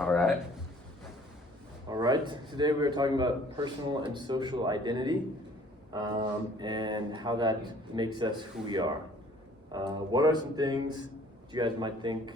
All right. All right. Today we are talking about personal and social identity and how that makes us who we are. What are some things you guys might think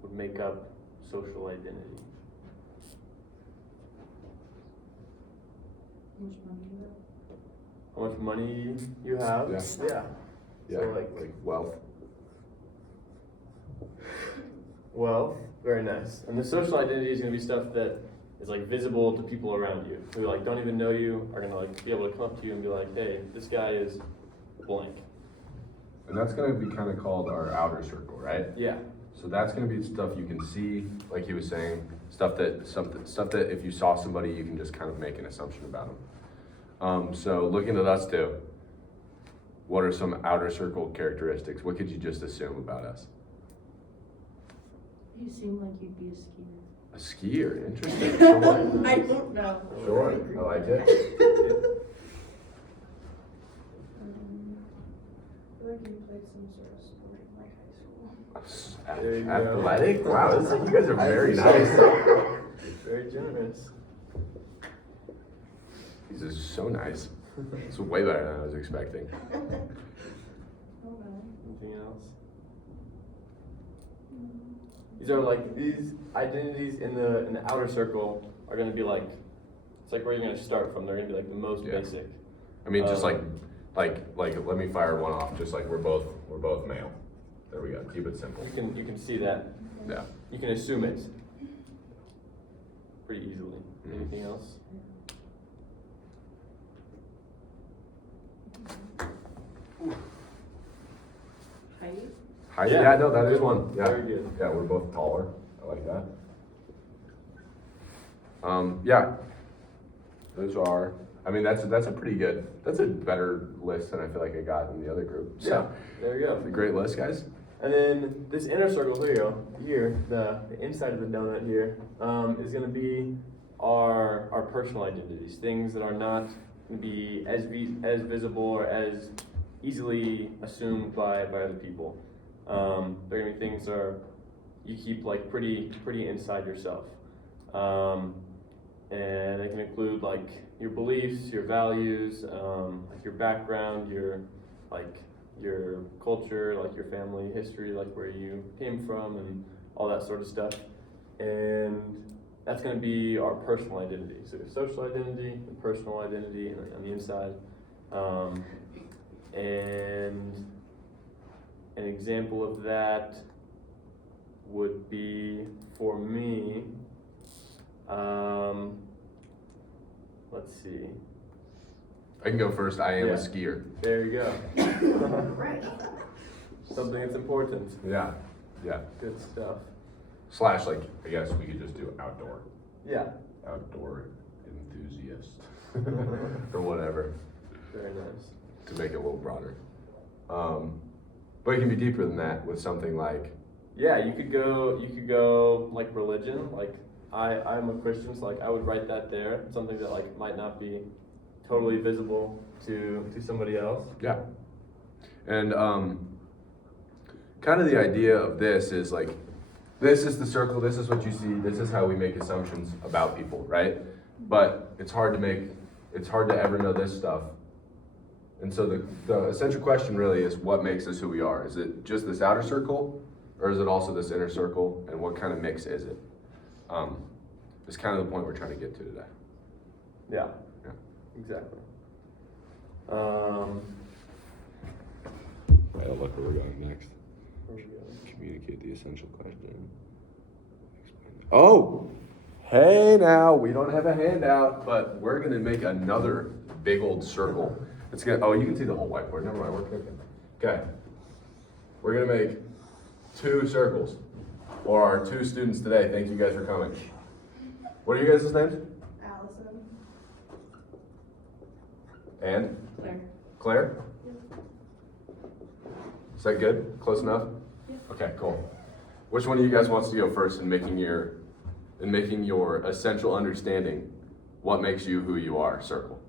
would make up social identity? How much money you have? Yeah. Yeah. So like wealth. Wealth, very nice. And the social identity is going to be stuff that is like visible to people around you who like don't even know you, are going to like be able to come up to you and be like, hey, this guy is blank. And that's going to be kind of called our outer circle, right? Yeah. So that's going to be stuff you can see, like he was saying, stuff that if you saw somebody, you can just kind of make an assumption about them. So looking at us two, what are some outer circle characteristics? What could you just assume about us? You seem like you'd be a skier. A skier, interesting. Sure. I don't know. Sure, I like it. I feel like you played some sort of sport in like high school. There you go. Athletic? Wow, you guys are very nice. Very generous. These are so nice. It's way better than I was expecting. Anything else? These are like these identities in the outer circle are going to be like, it's like where you're going to start from. They're going to be like the most basic. I mean, just like let me fire one off. Just like we're both male. There we go. Keep it simple. You can see that. Yeah. You can assume it pretty easily. Mm-hmm. Anything else? Height? Yeah, no, that is one. Yeah. Very good. Yeah, we're both taller. I like that. Yeah. Those are. I mean, that's a pretty good. That's a better list than I feel like I got in the other group. So, Yeah. There you go. it's a great list, guys. And then this inner circle here, the inside of the donut here, is going to be our personal identities, things that are not going to be as visible or as easily assumed by other people. They're going to be things that are you keep like pretty inside yourself, and they can include like your beliefs, your values, like your background, your culture, like your family history, like where you came from and all that sort of stuff. And that's going to be our personal identity. So social identity and personal identity on the inside. And an example of that would be for me, let's see. I can go first. I am Yeah. a skier. There you go. Right. Something that's important. Yeah. Yeah. Good stuff. / like I guess we could just do outdoor enthusiast or whatever Very nice. to make it a little broader. But it can be deeper than that with something like Yeah, you could go like religion. Like I'm a Christian, so like I would write that there. Something that like might not be totally visible to somebody else. yeah. And kind of the idea of this is like, this is the circle, this is what you see, this is how we make assumptions about people, right? But it's hard to ever know this stuff. And so the essential question really is, what makes us who we are? Is it just this outer circle, or is it also this inner circle, and what kind of mix is it? It's kind of the point we're trying to get to today. Yeah. Yeah. Exactly. Right, I'll look where we're going next. Where we going? Communicate the essential question. Oh, hey now, we don't have a handout, but we're gonna make another big old circle. It's gonna, oh, you can see the whole whiteboard, never mind, we're cooking. Okay, we're gonna make 2 circles for our 2 students today. Thank you guys for coming. What are you guys' names? Allison. And? Claire. Claire? Is that good? Close enough? Yeah. Okay, cool. Which one of you guys wants to go first in making your essential understanding what makes you who you are circle?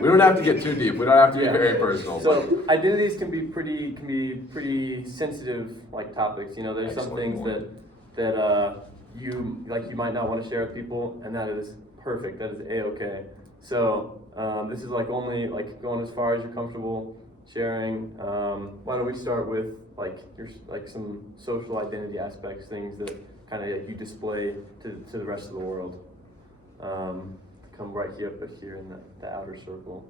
We don't have to get too deep. We don't have to be very personal. So identities can be pretty sensitive like topics. You know, there's some Excellent things point. that you might not want to share with people, and that is perfect. That is a-okay. So this is like only like going as far as you're comfortable sharing. Why don't we start with like some social identity aspects, things that kind of you display to the rest of the world. Come right here, up here in the outer circle.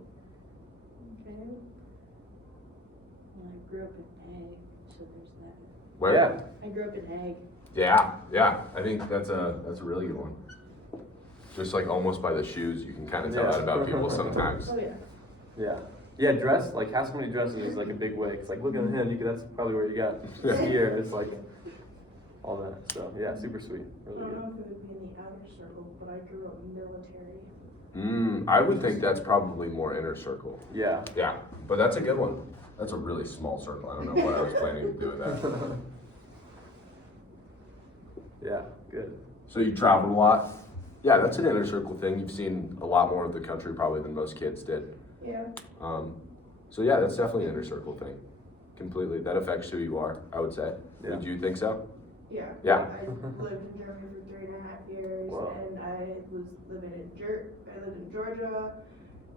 Okay. Well, I grew up in Egg, so there's that. Where? Yeah. I grew up in Egg. Yeah. I think that's a really good one. Just like almost by the shoes, you can kind of tell that about people sometimes. Oh, yeah. Yeah, dress, like how somebody dresses is like a big way. It's like looking at him, that's probably where you got here. It's like all that. So yeah, super sweet. I Really don't good. know if it would be in the outer circle, but I grew up military. I would think that's probably more inner circle. Yeah. Yeah, but that's a good one. That's a really small circle. I don't know what I was planning to do with that. Yeah, good. So you traveled a lot? Yeah, that's an inner circle thing. You've seen a lot more of the country probably than most kids did. Yeah. So yeah, that's definitely an inner circle thing. Completely. That affects who you are, I would say. Yeah. Would you think so? Yeah. Yeah. I lived in Germany for 3.5 years, Wow. and I lived in Georgia,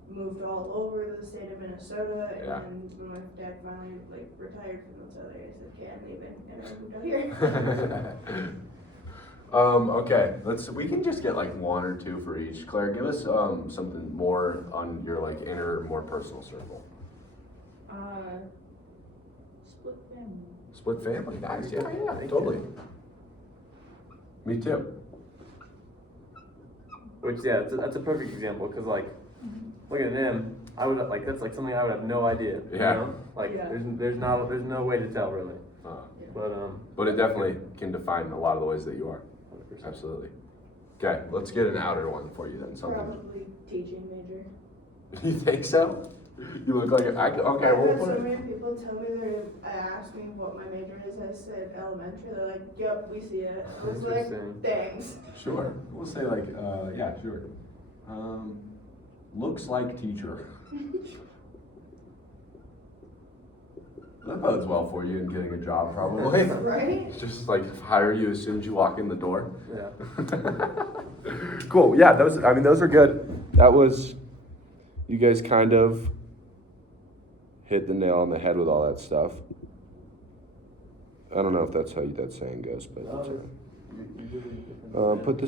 moved all over the state of Minnesota, Yeah. and when my dad finally retired from Minnesota, I said, "Okay, I'm leaving," and I moved out here. Okay, we can just get like one or two for each. Claire, give us something more on your like inner, more personal circle. Split family. Split family, nice. Yeah, totally. Me too. Which that's a perfect example because like looking at them, I would that's like something I would have no idea. Yeah. You know? Like Yeah. there's no way to tell really. But it definitely can define a lot of the ways that you are. 100%. Absolutely. Okay, let's get an outer one for you then. Something. Probably teaching major. You think so? You look like okay. I've We'll had put so it. many people tell me I asked me what my major is. I said elementary. They're like, "Yep, we see it." I was like, Interesting. "Thanks." Sure. We'll say like yeah, sure. Looks like teacher. That bodes well for you in getting a job, probably. Right? Just like hire you as soon as you walk in the door. Yeah. Cool. Yeah, those are good. That was, you guys kind of hit the nail on the head with all that stuff. I don't know if that's how that saying goes, but that's all right. Put the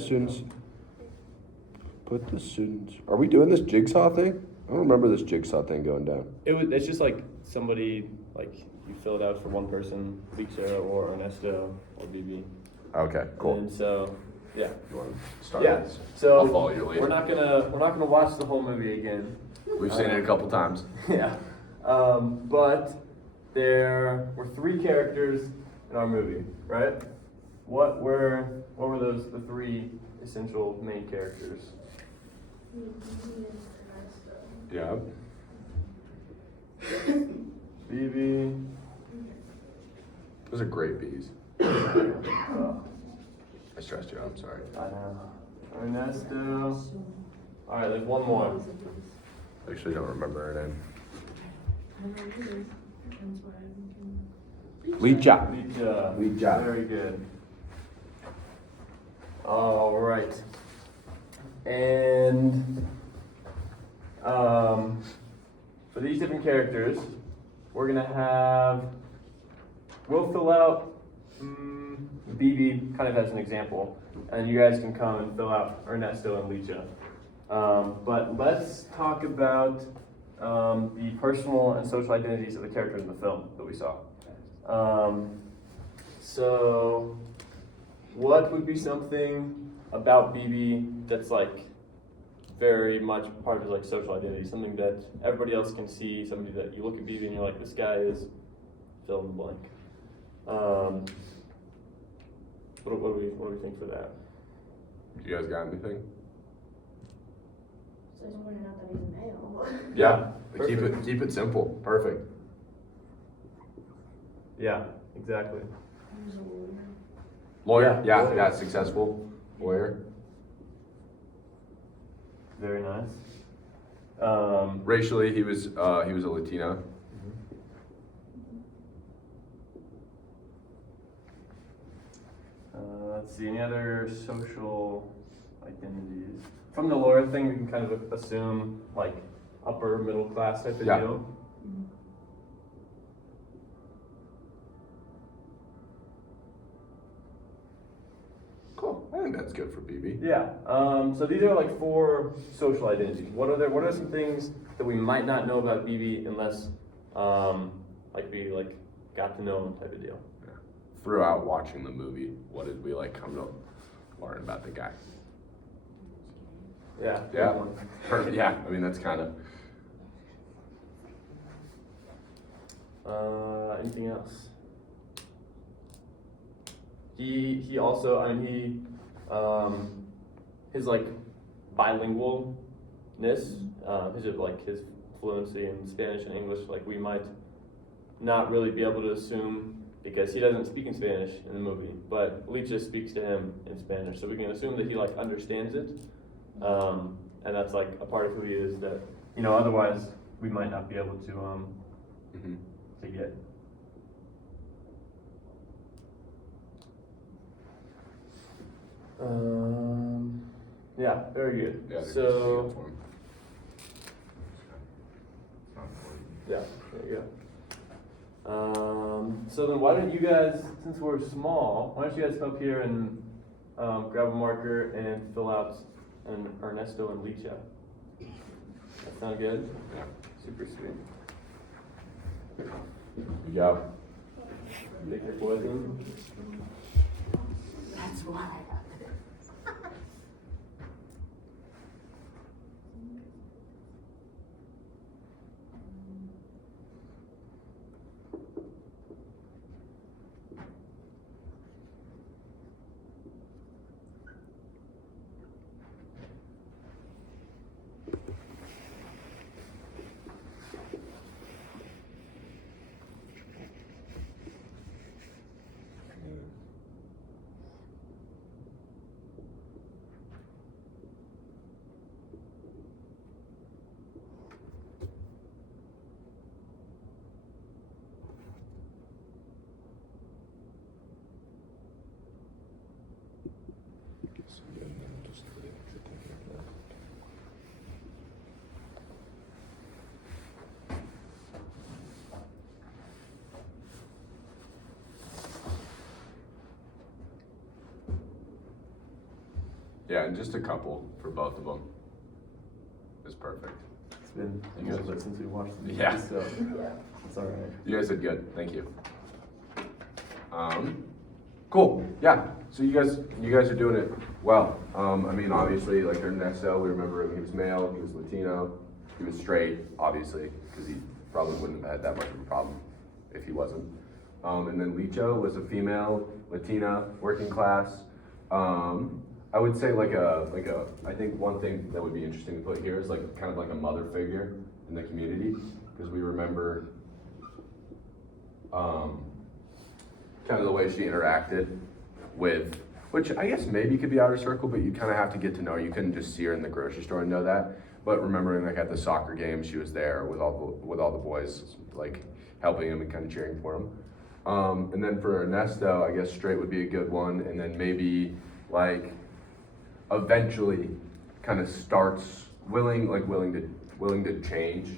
students. Are we doing this jigsaw thing? I don't remember this jigsaw thing going down. It's just like somebody like you fill it out for one person, Lisa or Ernesto or Bibi. Okay, cool. And so yeah. You want to start? Yeah. This? So I'll follow you later. we're not gonna watch the whole movie again. We've seen it a couple times. Yeah. But there were 3 characters in our movie, right? What were the 3 essential main characters? Yeah. Bibi. Those are great bees. I stressed you out, I'm sorry. I know. Ernesto. All right, there's one more. I actually don't remember her name. Licha. Licha. Very good. All right. And for these different characters, we'll fill out Bibi kind of as an example, and you guys can come and fill out Ernesto and Licha. But let's talk about the personal and social identities of the characters in the film that we saw. So what would be something about Bibi that's like very much part of his like social identity, something that everybody else can see, somebody that you look at Bibi and you're like, this guy is fill in the blank. What do we think for that? You guys got anything? So I just pointed out that he's a male. Yeah. Keep it simple. Perfect. Yeah, exactly. He's a lawyer. Lawyer? Yeah, Yeah, lawyer. yeah, successful lawyer. Very nice. Racially, he was a Latino. let's see, any other social identities? From the Laura thing, we can kind of assume like upper middle class type of Yeah. deal. Cool. I think that's good for BB. Yeah. So these are like 4 social identities. What are some things that we might not know about BB unless like we like got to know him type of deal? Throughout watching the movie, what did we like come to learn about the guy? Yeah. Yeah. good one. Perfect. Yeah. I mean, that's kind of. Anything else? He also, I mean, his like bilingualness, his fluency in Spanish and English, like we might not really be able to assume because he doesn't speak in Spanish in the movie, but Licha speaks to him in Spanish, so we can assume that he like understands it, and that's like a part of who he is that, you know, otherwise we might not be able to Mhm. to get. Yeah, very good. Yeah, I think So, that's good for him. yeah, there you go. So then why don't you guys, since we're small, why don't you guys come up here and grab a marker and fill out an Ernesto and Licha? That sound good? Yeah. Super sweet. Good job. Take your poison. That's why I got this. Yeah, and just a couple for both of them is perfect. It's been a You little guys- bit since we watched the movie, Yeah. so it's all right. You guys did good. Thank you. Cool. Yeah. So you guys are doing it well. I mean, obviously, like Ernesto, we remember him. He was male. He was Latino. He was straight, obviously, because he probably wouldn't have had that much of a problem if he wasn't. And then Licha was a female, Latina, working class. I would say I think one thing that would be interesting to put here is like kind of like a mother figure in the community, because we remember kind of the way she interacted with, which I guess maybe could be outer circle, but you kind of have to get to know her. You couldn't just see her in the grocery store and know that. But remembering like at the soccer game, she was there with all the boys, like helping him and kind of cheering for him. And then for Ernesto, I guess straight would be a good one, and then maybe like eventually kind of starts willing to change,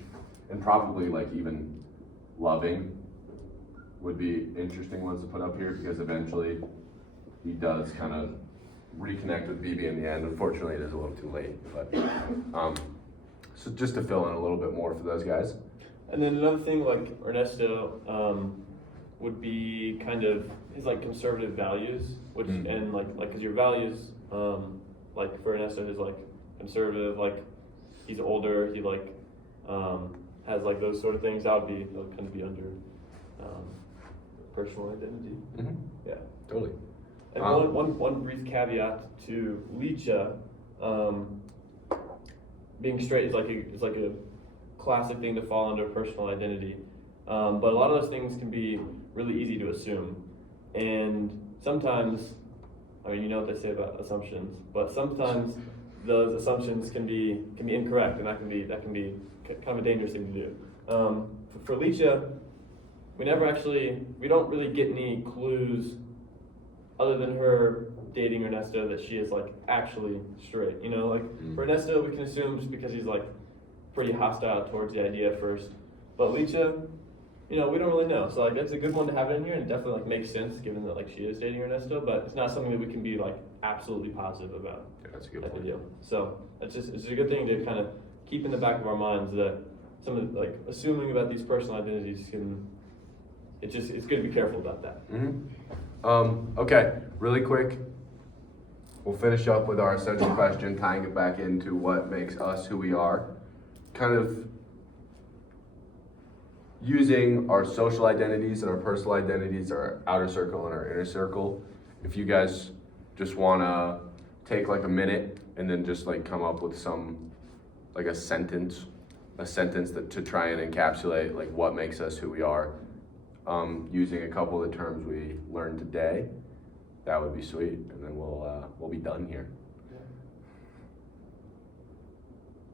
and probably like even loving would be interesting ones to put up here, because eventually he does kind of reconnect with Bibi in the end. Unfortunately, it is a little too late, but so just to fill in a little bit more for those guys. And then another thing, like Ernesto, would be kind of his like conservative values, which and like because your values, like for Ernesto, his like conservative, like he's older, he like has like those sort of things. That would kind of be under personal identity. Mm-hmm. Yeah. Totally. And one brief caveat to Licha, being straight is like a classic thing to fall under personal identity. But a lot of those things can be really easy to assume. And sometimes, I mean, you know what they say about assumptions, but sometimes those assumptions can be incorrect, and that can be kind of a dangerous thing to do. For Licha, we don't really get any clues other than her dating Ernesto, that she is like actually straight. You know, like for Ernesto, we can assume just because he's like pretty hostile towards the idea at first. But Licha, you know, we don't really know. So like that's a good one to have it in here, and it definitely like makes sense given that like she is dating Ernesto. But it's not something that we can be like absolutely positive about. Yeah, that's a good Type of point. deal. So it's a good thing to kind of keep in the back of our minds that some of the, like assuming about these personal identities can. It's good to be careful about that. Okay, really quick. We'll finish up with our essential question, tying it back into what makes us who we are. Kind of using our social identities and our personal identities, our outer circle and our inner circle. If you guys just wanna take like a minute and then just like come up with some, like a sentence that to try and encapsulate like what makes us who we are. Using a couple of the terms we learned today, that would be sweet, and then we'll be done here.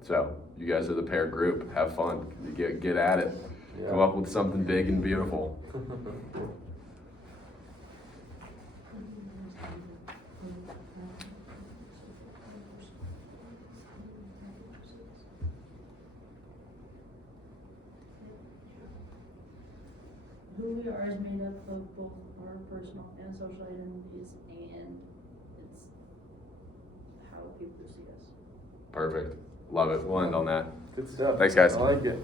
So you guys are the pair group. Have fun. Get at it. Yeah. Come up with something big and beautiful. Who we are is made up of both our personal and social identities, and it's how people see us. Perfect. Love it. We'll end on that. Good stuff. Thanks, guys. I like it.